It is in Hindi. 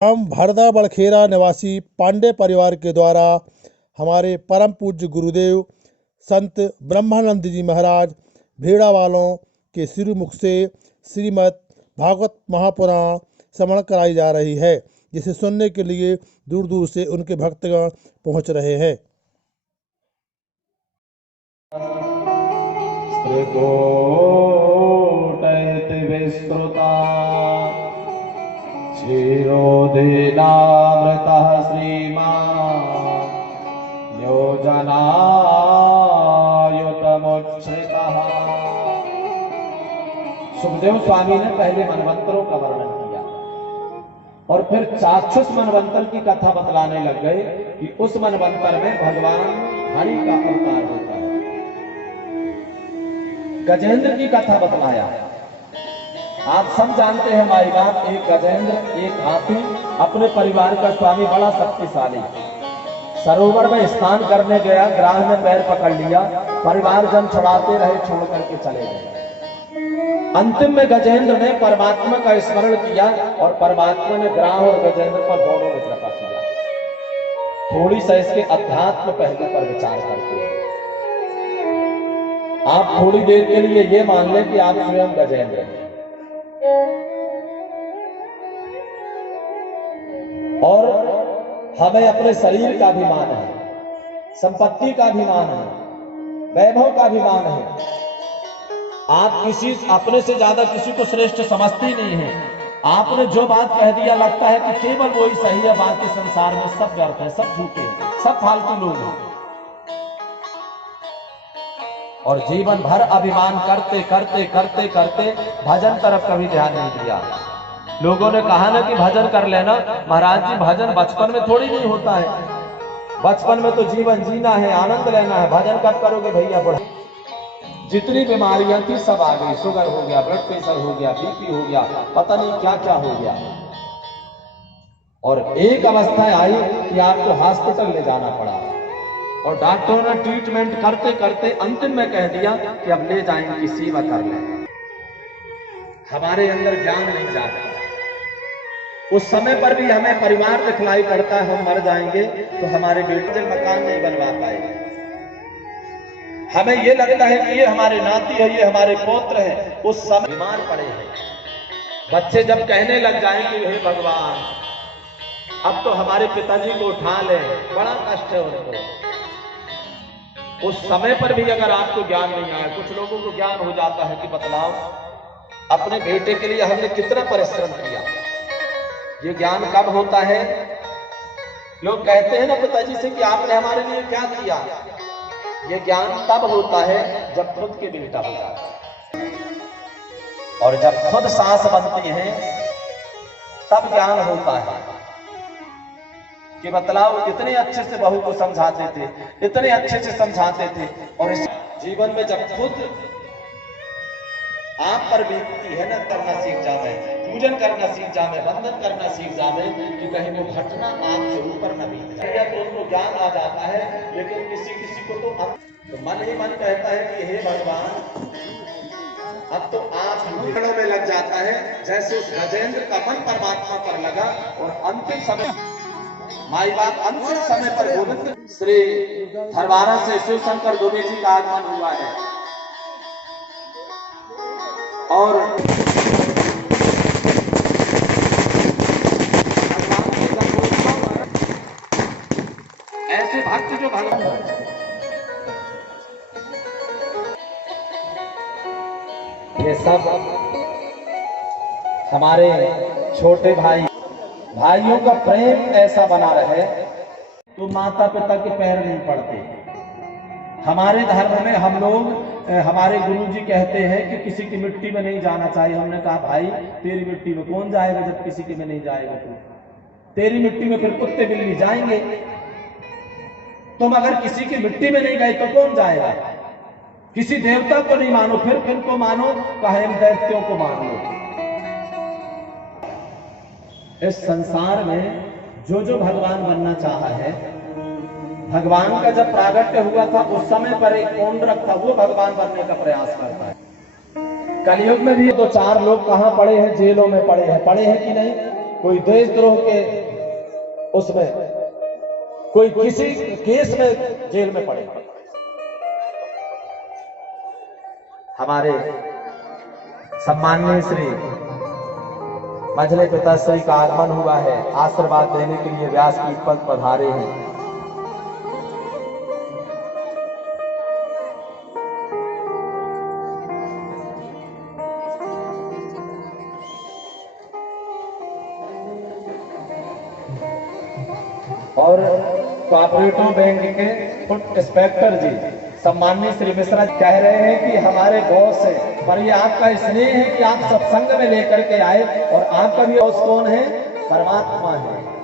हम भरदा बड़खेरा निवासी पांडे परिवार के द्वारा हमारे परम पूज्य गुरुदेव संत ब्रह्मानंद जी महाराज भेड़ा वालों के श्रीमुख से श्रीमद् भागवत महापुराण श्रवण कराई जा रही है, जिसे सुनने के लिए दूर दूर से उनके भक्तगण पहुंच रहे हैं। क्षीरोदीनामृतः श्रीमान् योजनायुतमुच्छ्रितः। सुखदेव स्वामी ने पहले मनवंतरों का वर्णन किया और फिर चाक्षुष मनवंतर की कथा बतलाने लग गए कि उस मनवंतर में भगवान हरि का अवतार होता है। गजेंद्र की कथा बतलाया। आप सब जानते हैं माई बाप, एक गजेंद्र, एक हाथी, अपने परिवार का स्वामी, बड़ा शक्तिशाली। सरोवर में स्नान करने गया, ग्राह में पैर पकड़ लिया, परिवार जन छुड़ाते रहे, छोड़ करके चले गए। अंतिम में गजेंद्र ने परमात्मा का स्मरण किया और परमात्मा ने ग्राह और गजेंद्र पर दोनों में कृपा किया। थोड़ी सा इसके अध्यात्म पहलू पर विचार करते हैं। आप थोड़ी देर के लिए ये मान लें कि आप स्वयं गजेंद्र हैं और हमें अपने शरीर का अभिमान है, संपत्ति का अभिमान है, वैभव का अभिमान है। आप किसी अपने से ज्यादा किसी को श्रेष्ठ समझते ही नहीं है। आपने जो बात कह दिया लगता है कि केवल वही सही है, बाकी संसार में सब व्यर्थ है, सब झूठे हैं, सब फालतू लोग हैं। और जीवन भर अभिमान करते करते करते करते भजन तरफ कभी ध्यान नहीं दिया। लोगों ने कहा ना कि भजन कर लेना। महाराज जी, भजन बचपन में थोड़ी नहीं होता है। बचपन में तो जीवन जीना है, आनंद लेना है। भजन कब करोगे भैया? बढ़ जितनी बीमारियां थी सब आ गई। शुगर हो गया, ब्लड प्रेशर हो गया, बीपी हो गया, पता नहीं क्या क्या हो गया। और एक अवस्था आई कि आपको हॉस्पिटल ले जाना पड़ा और डॉक्टरों ने ट्रीटमेंट करते करते अंतिम में कह दिया कि अब ले जाएं, इनकी सेवा कर लें। हमारे अंदर ज्ञान नहीं जाता। उस समय पर भी हमें परिवार दिखलाई पड़ता है, हम मर जाएंगे तो हमारे बेटे मकान नहीं बनवा पाएंगे। हमें ये लगता है कि ये हमारे नाती है, ये हमारे पौत्र है। उस समय बीमार पड़े हैं। बच्चे जब कहने लग जाएंगे हे भगवान अब तो हमारे पिताजी को उठा ले, बड़ा कष्ट है उनको। उस समय पर भी अगर आपको ज्ञान नहीं आया, कुछ लोगों को ज्ञान हो जाता है कि बतलाओ अपने बेटे के लिए हमने कितना परिश्रम किया। ये ज्ञान कब होता है? लोग कहते हैं ना पिताजी से कि आपने हमारे लिए क्या किया। ये ज्ञान तब होता है जब खुद के बेटा हो जाता है और जब खुद सास बनती है तब ज्ञान होता है कि बतलाओ इतने अच्छे से बहू को समझाते थे, इतने अच्छे से समझाते थे। और इस जीवन में जब खुद आप पर बीतती है ना, करना सीख जावे, पूजन करना सीख जावे, वंदन करना सीख जावे कि कहीं वो घटना आपके ऊपर न बीत जाए। तो उसको ज्ञान आ जाता है, लेकिन किसी किसी को तो मन ही मन कहता है कि हे भगवान अब तो आप भूखड़ों में लग जाता है, जैसे उस गजेंद्र का मन परमात्मा पर लगा। और अंतिम समय माई बाप अंतिम समय पर गोविंद श्री धरवारा से शिव शंकर दुबे जी का आगमन हुआ है और ऐसे भक्त जो भगवान ये सब हमारे छोटे भाइयों का प्रेम ऐसा बना रहे तो माता पिता के पैर नहीं पड़ते। हमारे धर्म में हम लोग, हमारे गुरुजी कहते हैं कि किसी की मिट्टी में नहीं जाना चाहिए। हमने कहा भाई तेरी मिट्टी में कौन जाएगा जब किसी के में नहीं जाएगा? तो तेरी मिट्टी में फिर कुत्ते बिल्ली जाएंगे। तुम अगर किसी की मिट्टी में नहीं गए तो कौन जाएगा? किसी देवता को नहीं मानो, फिर को मानो, कहे दैत्यों को मान लो। इस संसार में जो जो भगवान बनना चाहा है, भगवान का जब प्रागट्य हुआ था उस समय पर एक पौंड्रक था, वो भगवान बनने का प्रयास करता है। कलयुग में भी दो चार लोग कहां पड़े हैं? जेलों में पड़े हैं कि नहीं? कोई देशद्रोह के उसमें, कोई किसी केस में जेल में पड़े। हमारे सम्माननीय श्री मंझले पिताश्री का आगमन हुआ है, आशीर्वाद देने के लिए व्यासपीठ पर पधारे हैं। और कोऑपरेटिव बैंक के फुट इंस्पेक्टर जी सम्माननीय श्री मिश्रा कह रहे हैं कि हमारे बॉस है, पर ये आपका स्नेह है कि आप सत्संग में लेकर के आए, और आपका भी बॉस कौन है? परमात्मा है।